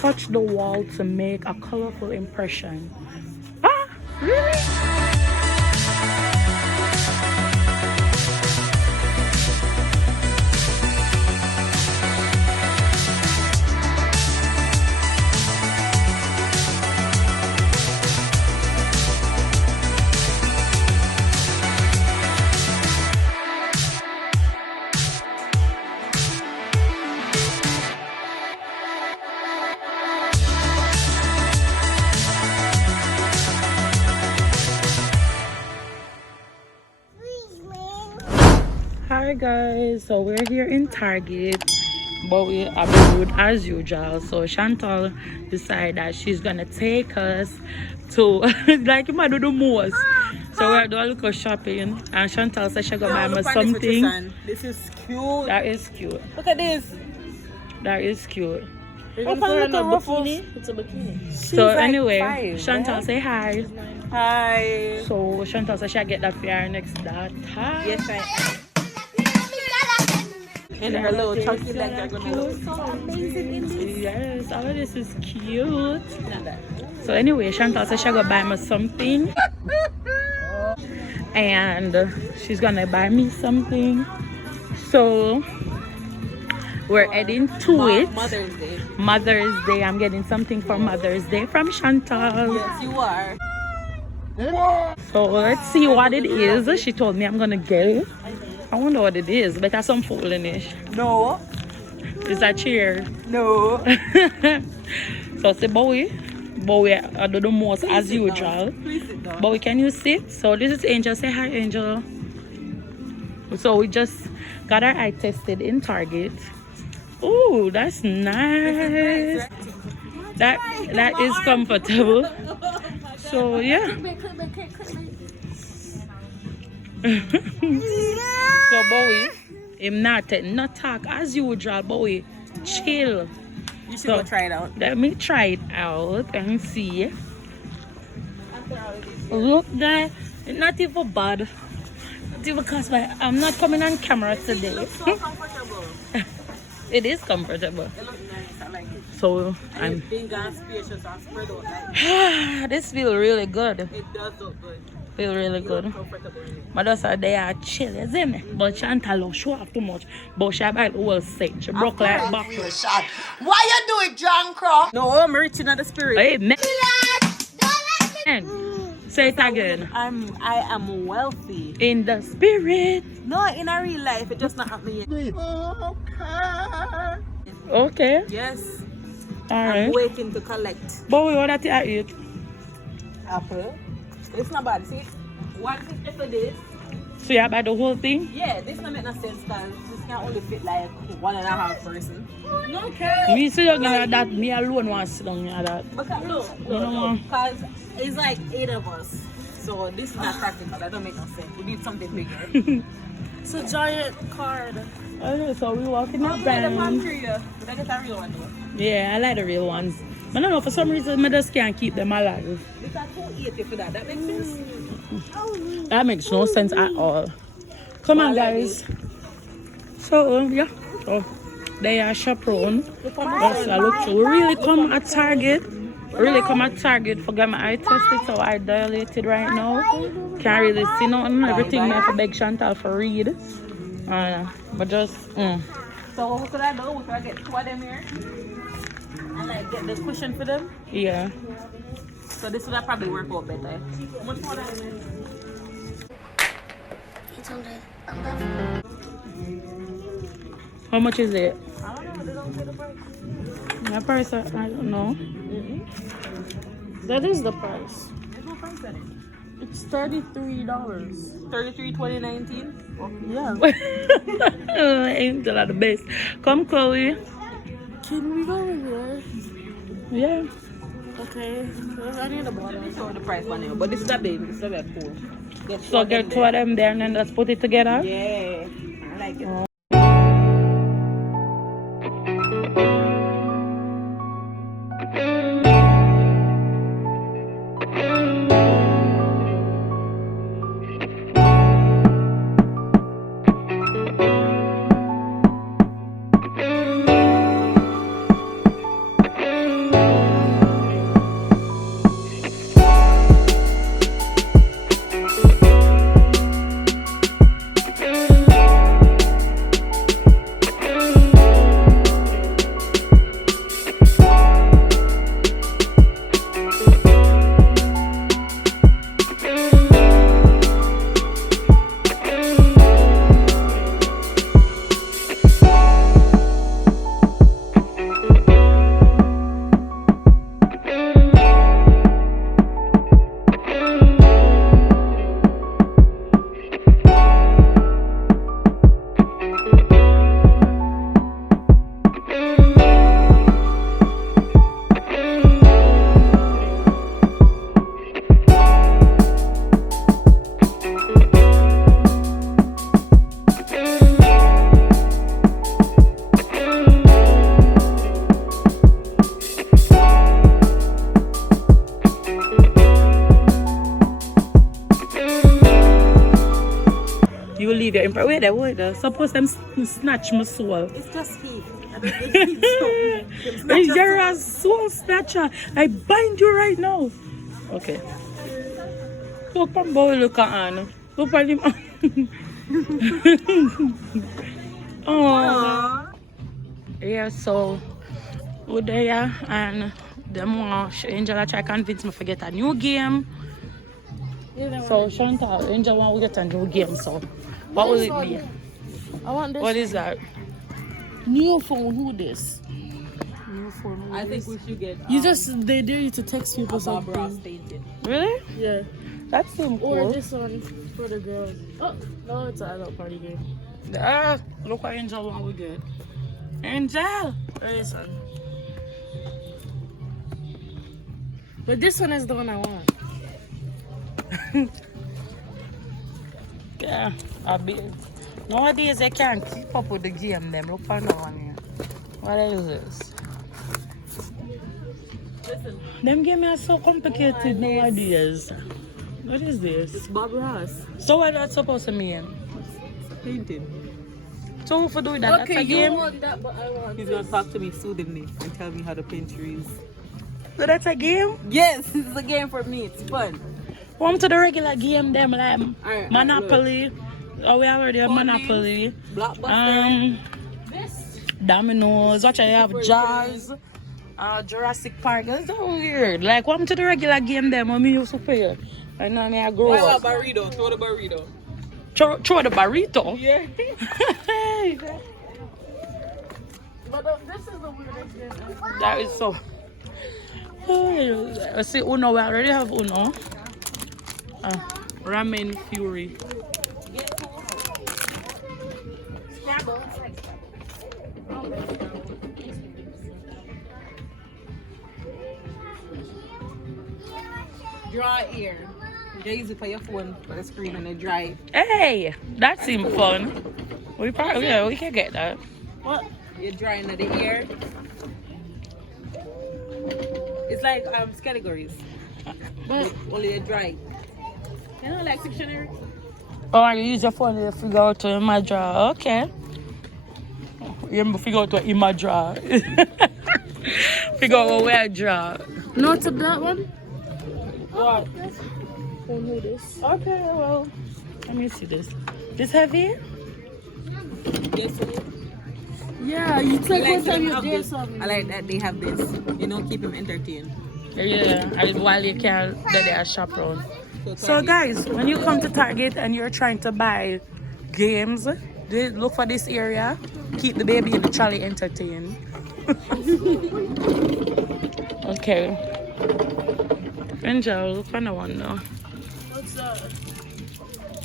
touch the wall to make a colorful impression. Ah, really? Hi guys, so we're here in Target, but we are rude as usual. So Chantal decided that she's gonna take us to like you might do the most. So we're doing a little shopping, and Chantal said she's gonna buy me something. This is cute. That is cute. Look at this. That is cute. Open the bikini. It's a bikini. So anyway, Chantal say hi. Hi. So Chantal said she'll get that for her next that. Hi. Yes, I am. And her little chunky legs are gonna look so amazing in this. Yes, all of this is cute. So anyway, Chantal said she's gonna buy me something. And she's gonna buy me something. So we're heading to it. Mother's Day. Mother's Day. I'm getting something for Mother's Day from Chantal. Yes, you are. So let's see what it is. She told me I'm gonna get it. I wonder what it is. But there's some fool in it. No. It's a chair. No. So say Bowie, I do the most as usual. Bowie, can you sit? So this is Angel. Say hi, Angel. So we just got our eye tested in Target. Oh, that's nice. That is comfortable. So yeah. So Bowie, him not talk as usual. Bowie, chill. You should go try it out. Let me try it out and see. Look there, it's not even bad. Not even because I'm not coming on camera today. It looks so comfortable. It is comfortable. It looks nice. I like it. So And it's big and spacious and spread out like this feels really good. it does look good. Feel really good. Comfortable in it. But that's how they are chill, isn't it? But Chantal don't show off too much. But she buy the whole set. She broke like back. Why you do it, John Crow? No, I'm reaching at the spirit. Hey, man. Say it again. I am wealthy. In the spirit. No, in a real life, it just not happening yet. Okay. Yes. All I'm right. waiting to collect. But we order to eat. Apple. It's not bad. See, 150 for this. So you buy the whole thing? Yeah, this not make no sense because this can only fit like 1.5 person. No, okay. Me see you gonna that me alone want to sit down here that. But look, You know because it's like 8 of us. So this is not practical. That don't make no sense. We need something bigger. It's a giant card. Okay, so we walk in the The van. palm tree. But I get a real one though. Yeah, I like the real ones. But I don't know, for some reason I just can't keep them alive. Because 280 for that. That makes sense. That makes no sense at all. Come on, guys. So, yeah. So, they are chaperone. Yes, I look to. We really come at Target. Really come at Target. Forget my eye tested, so I dilated right now. Can't really see nothing. Everything I have to beg Chantal for read. But just, So what could I do? Could I get 2 of them here? And like get the cushion for them? yeah. So this would probably work out better. How much more than this? How much is it? I don't know. They don't say the price. The price, I don't know. That is the price. There's no price on it. It's $33. 33, 2019. Yeah. Angel are the best. Come, Chloe. Can we go in there? Yeah. Okay. I need a bottle. So the price one now. But this is a big. This is a bit cool. So get 2 of them there and then let's put it together. Yeah. I like it. give you impression. Wait there. Suppose them snatch my soul. It's just heat. I don't need something. You're a soul snatcher. I bind you right now. Okay. Look at boy, look at Anna. Look at him. Oh. Yeah, so we're there and them Angel try convince me to get a new game. So Chantal, Angel want to get a new game. So what will it be? I want this. What is that? New phone. Who this? New phone. I think we should get. You just they dare you to text people something. Really? Yeah. That seems cool. Or this one for the girls. Oh no, it's an adult party game. Look what Angel want we get. Angel! This one. But this one is the one I want. Yeah, nowadays they can't keep up with the game. Them look for no one here. What is this? Listen. Them games are so complicated nowadays. What is this? It's Bob Ross. So what that's supposed to mean? Painting. So who do that? Okay, that's a you game? want that, but I want. He's gonna talk to me soothingly and tell me how to paint trees. So that's a game? Yes, this is a game for me. It's fun. Come to the regular game them like Alright, Monopoly. Oh, we already have Phone Monopoly. Blockbuster. Dominoes. Watch I have Jazz. Jurassic Park. That's so weird. Like come to the regular game them when me used to play. I know me I grow Why up. a burrito? Throw the burrito. Throw the burrito. Yeah. But this is the weirdest game. That is so. I see Uno. We already have Uno. Ramen Fury. Scrabble. Draw ear. You use it for your phone for the screen and it dry. Hey, that seems fun. We probably we can get that. What? You're drawing at the ear. It's like categories. But only a dry. You know, like dictionary. Oh, you use your phone to figure out to image draw. Okay. You figure out what image draw. Figure out where I draw. No, to that one. What? Phone who this? Okay, well, let me see this. This heavy? Yes, sir. Yeah, you take I one time you have dare this. something. I like that they have this. You know, keep him entertained. Yeah, and while you can, that they are shop around. So Target. guys, when you come to Target and you're trying to buy games, look for this area. Keep the baby in the trolley entertained. Okay. Angel, look for the one now. What's that?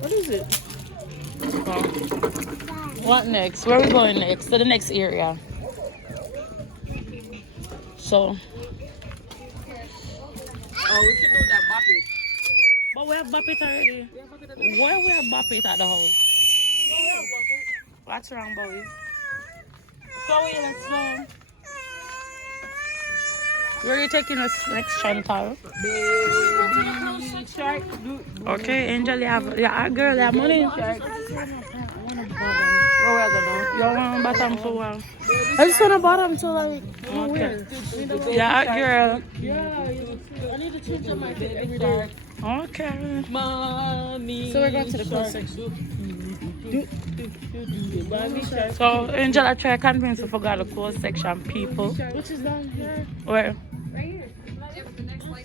What is it? Oh. What next? Where are we going next? To the next area. So. Oh, we should do that bop it. But we have Bop It already. Where we have Bop It at the house? What's wrong, boy? Chloe, let's go. Where are you taking us next, Chantal? Okay, Angel, you have girl, you have money. Where we gonna? You want bottom so well? I just want a bottom to like. Okay. Yeah, girl. Yeah, I need to change up my fit every day. Okay. Money. So we're going to the clothes section. So Angel, I try to convince you forgot the clothes section people. Which is down here. Where? Right here.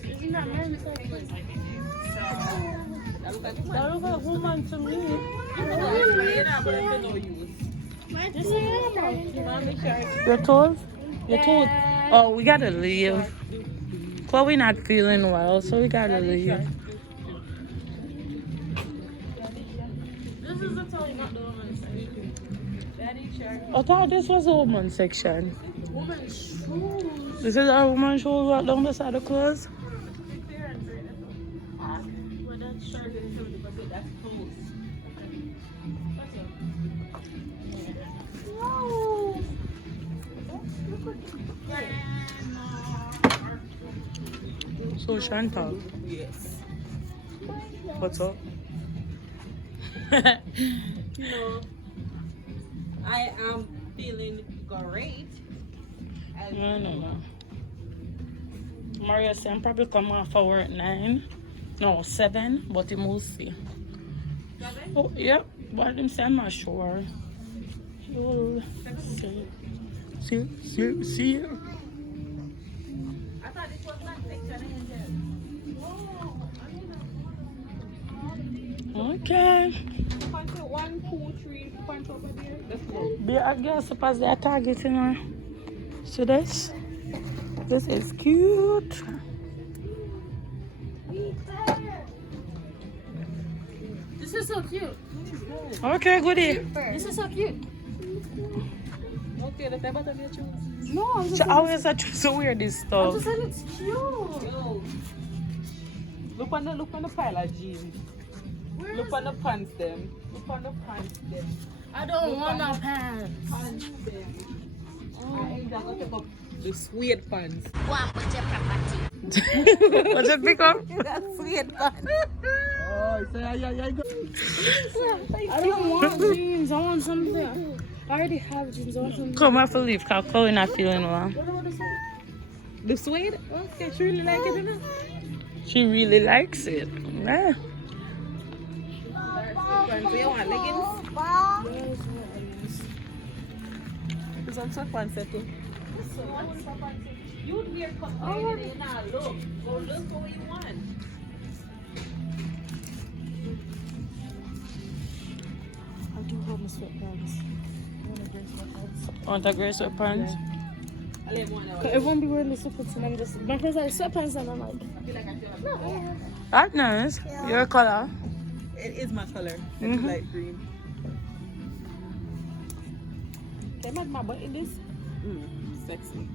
Isn't that men's place? That look like woman to me. This is Your toes? Your toes? Oh, we gotta leave. Chloe not feeling well, so we gotta leave. This is the toe, not the woman's section. Daddy chair. I thought this was a woman's section. Woman's shoes. This is our woman's shoes right down the side of clothes. Well, that's shirt and something, but that's clothes. So Chantal, Yes. what's up? You know, I am feeling great. No. Maria said I'm probably come off for work 9. No, 7, but he will see. 7? Oh, yep. But him say I'm not sure. He will see. See. I thought this was not section. Okay. Punch 1, 2, 3, punch over there. Let's go. I guess suppose they are targeting her. See this? This is cute. This is so cute. Okay, goodie. This is so cute. Okay, the time of your choose. No, I'm She just always choose to wear this I'm stuff. just saying it's cute. Yo. Look on the pile of jeans. Where Look is on the pants them. Look on the pants them. I don't want no pants. Pants them. I ain't gonna take up the suede pants. What's it pick up? That's suede pants. I don't want jeans. I want something. I already have jeans. I want something. Come off a leave, because Chloe not feeling well. What about this one? The suede? Okay, she really like it, innit? She really likes it. Yeah. So you want leggings? There's some soft pants there too. You wear cotton and now look. Go look for what you want. I do have my sweatpants. I want Want a gray sweatpants. a gray sweatpants? I like one hour. Everyone be wearing the sweatpants and I'm just my friends like sweatpants and I'm like, I feel like I feel like That's nice. Your color. it is my color. Mhm. It's light green. Can I make my butt in this? Sexy.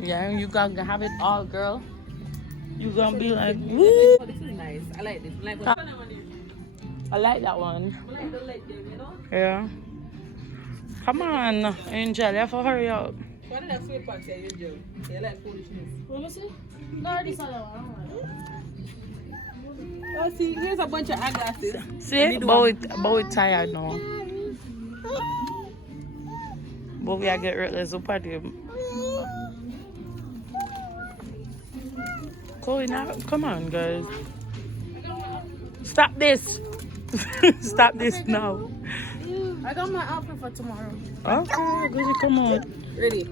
Yeah, you gonna have it all, girl. You gonna be like, Oh, woo. this is nice. I like this. I like Ah. what I want. I like that one. I like the leg there, you know? Yeah. Come on, Angel, you have to hurry up. What did that sweet pants here, you do? You like foolishness. let me see. No, I already saw that one. I don't like Oh, see, here's a bunch of eyeglasses. See, but we tired now. But we are get reckless up at him. Chloe, now, come on, guys. Stop this. Stop this now. I got my outfit for tomorrow. Okay, good, come on. Ready?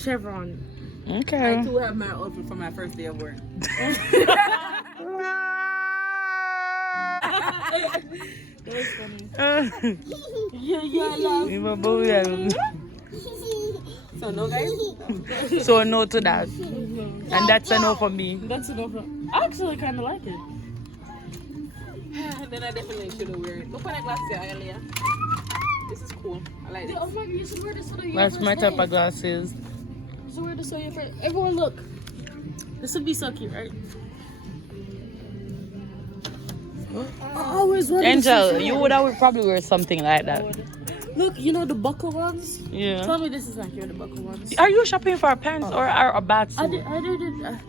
Chevron. I Okay. too have my outfit for my first day of work. That was funny. So no guys? So no to that. And that's a no for me. That's enough. I actually kind of like it. Then I definitely should have wear it. Look at that glasses here, earlier. This is cool. I like Oh this. my god, you should wear this for your That's first my day. type of glasses. You should wear this for your first. Everyone, look. This would be so cute, right? I always wear this Angel, t-shirt. you would have probably wear something like that. Look, you know the buckle ones? Yeah. Tell me this is not here, the buckle ones. Are you shopping for pants or a bat I suit? did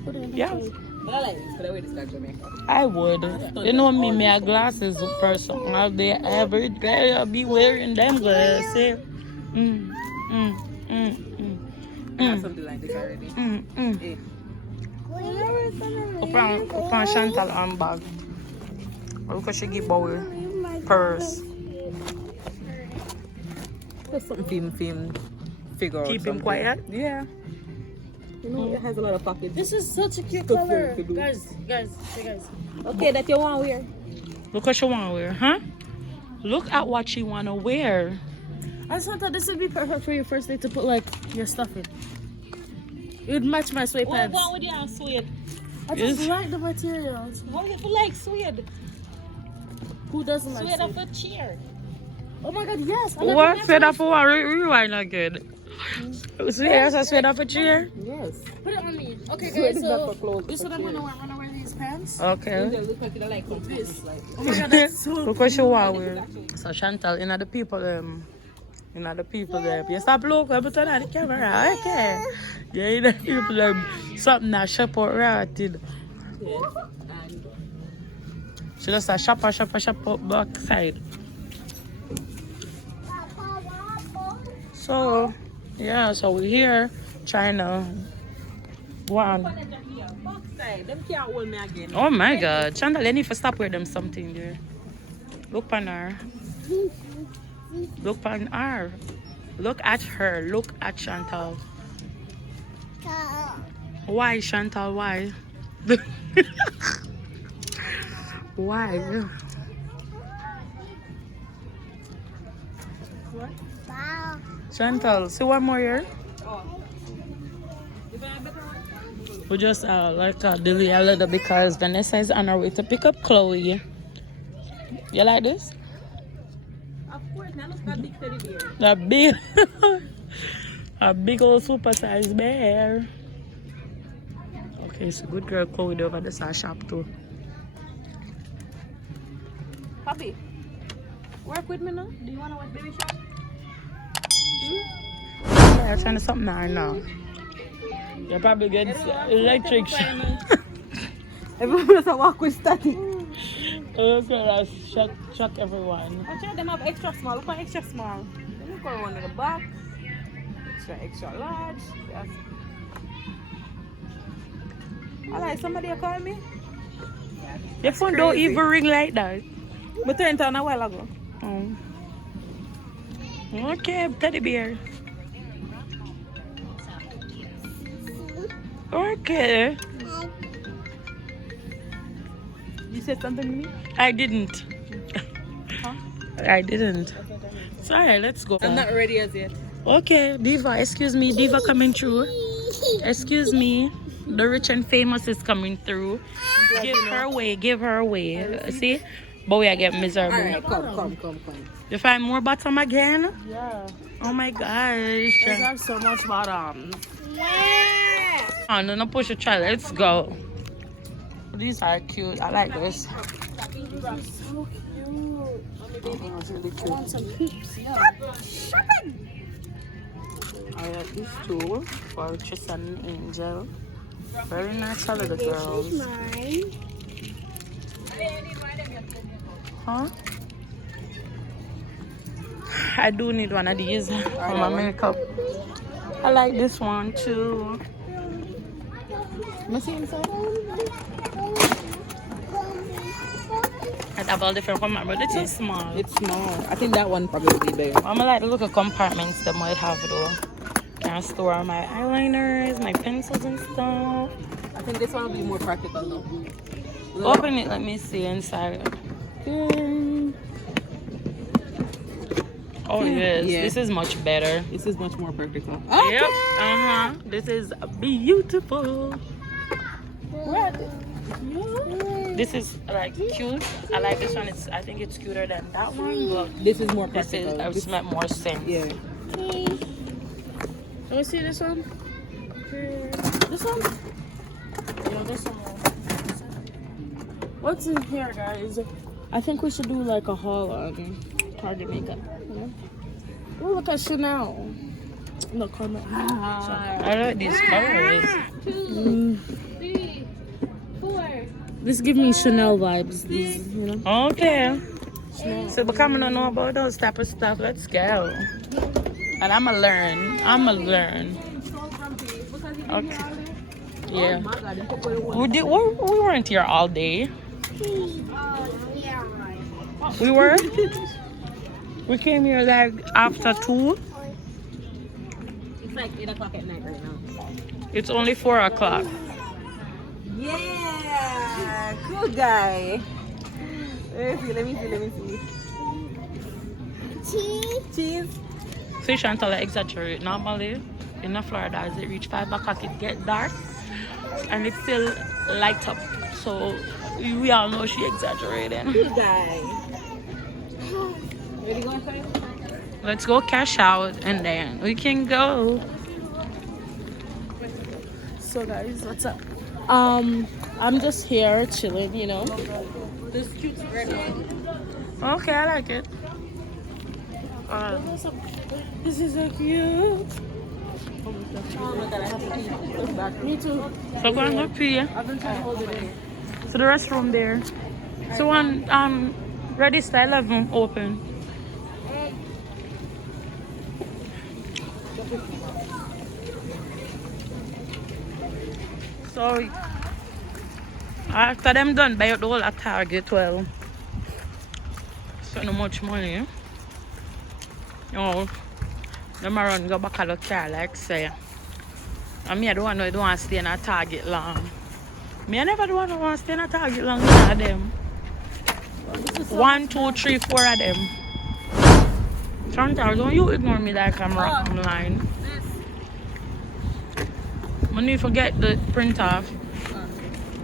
put it in the Yeah. story. But I like this because I wear this like Jamaica. I would. You know me a glasses person. All day, every day I be wearing them glasses. I have something like this already. Hey. Upon Chantal handbag. Look at she give Bowie purse. That's something film figure out Keep him something. quiet. Yeah. You know, it has a lot of pockets. This is such a cute Stuff color. to do. Guys. Okay, that you want to wear. Look what she wanna wear, huh? Look at what she wanna wear. I just thought this would be perfect for your first day to put like your stuff in. It would match my sweatpants. What would you have suede? I just Yes. like the materials. What if you like suede? Who doesn't like Suede suede? of a chair. Oh my god, yes. I like What? the Sweat match- off for what? Rewind again. So yes, I sweat off a chair. Yes. Put it on me. Okay, Suede guys, is not so for clothes, this is for what I'm gonna chairs. wear. I'm gonna wear these pants. Okay. They look like you like this. Like. Oh my god, that's so Look what she wanna wear. So Chantal, in the people you stop looking, but turn on the camera, okay? Yeah, in the people something that shop out rotted. Yeah. And She just a shop up back side. So, yeah, so we're here trying to one. Them can't hold me again. Oh my god, Chantal, you need to stop with them something there. Look on her. Look on her. Look at her. Look at Chantal. Why, Chantal? Why? Why? What? Chantal, see one more here? Oh. You buy a better one? We just like delay a little because Vanessa is on her way to pick up Chloe. You like this? Of course, now look at big teddy bear. A big, a big old super-sized bear. Okay, so good girl Chloe over this our shop too. Papi, work with me now? Do you want to watch baby shop? Yeah, I'm trying to something now. You probably get electric shock. Everyone does walk with static. It's gonna shock everyone. Watch out, them have extra small. Look at extra small. Look at one in the back. Extra large. Yes. Alright, somebody call me? Your phone don't even ring like that. But turned on a while ago. Oh. Okay, teddy bear. Okay. You said something to me? I didn't. Huh? I didn't. Sorry, let's go. I'm not ready as yet. Okay, Diva, excuse me. Diva coming through. Excuse me. The rich and famous is coming through. Give her away. Give her away. See? But we are getting miserable. Alright, come. You find more bottom again? Yeah. Oh my gosh. There's have so much bottom. Oh, no, push your child. Let's go. These are cute. I like this. These are so cute. It's really I cute. want some hoops, yeah. I like these two for Tristan and Angel. Very nice little girls. Huh? I do need one of these for my makeup. I like this one too. Must see inside? I have all different compartments, but it's too small. It's small. I think that one probably bigger. I'm like the little compartments that might have though. Can I store my eyeliners, my pencils and stuff? I think this one will be more practical though. Open it, let me see inside. Okay. Oh yes, Yeah. this is much better. This is much more practical. Yep. This is beautiful. What? This is like cute. I like this one. I think it's cuter than that one, but This is more this practical. is makes more sense. Yeah. Let me see this one. This one? Yeah, this one. What's in here, guys? I think we should do like a haul on Target makeup. Oh, look at Chanel. Look, comment. I like these colors. This gives me Chanel vibes. These, you know. Okay. So becoming to know about those type of stuff. Let's go. And I'ma learn. Okay. Yeah. We weren't here all day. We were. We came here like after 2. It's like 8 o'clock at night right now. It's only 4 o'clock. Yeah, cool guy. Let me see. Cheese. See, Chantal, I exaggerate. Normally, in Florida, as it reach 5 o'clock, it get dark. And it still light up. So, we all know she exaggerating. Cool guy. Ready to go inside? Let's go cash out and then we can go. So guys, what's up? I'm just here chilling, you know. This cute red one. Okay, I like it. This is so cute. Oh my god, I have to pee. Look back. Me too. So go and go pee. I've been trying to hold it in. So the restroom there. So one ready style 11 open. So after them done buy out the whole at Target, well, so not much money. Oh, them around go back a the car like say. And me I don't want to stay in a Target long. Me I never want to stay in a Target long with them. 1, 2, 3, 4 of them. Sometimes don't you ignore me like I'm online. I need to get the print off.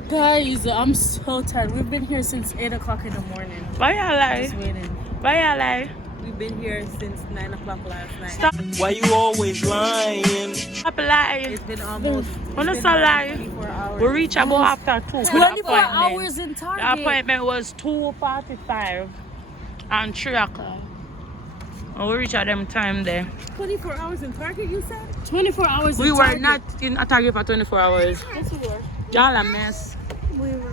Guys, I'm so tired. We've been here since 8 o'clock in the morning. Why you lie? Just waiting. Why you lie? We've been here since 9 o'clock last night. Stop. Why you always lying? Stop lying. It's been almost Honestly, lie. 24 hours. We reach about after 2. 24 hours in The Target. appointment was 2:45 and 3 o'clock. And we reach at them time there. 24 hours in Target, you said? 24 hours We in were Target. not in a Target for 24 hours. Yes, we were. Y'all a mess.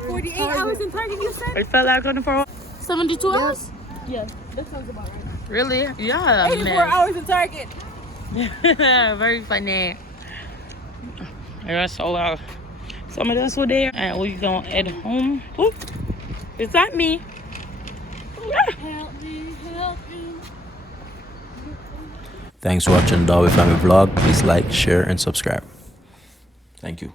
48 hours in Target, you said? It felt like 24 hours. 72 hours? Yeah, that sounds about right. Really? Y'all a 84 mess. hours in Target. Very funny. Yeah, so some of us were there and we gonna head home. Oop. Is that me? Help me, help me. Thanks for watching Dolby Family Vlog. Please like, share, and subscribe. Thank you.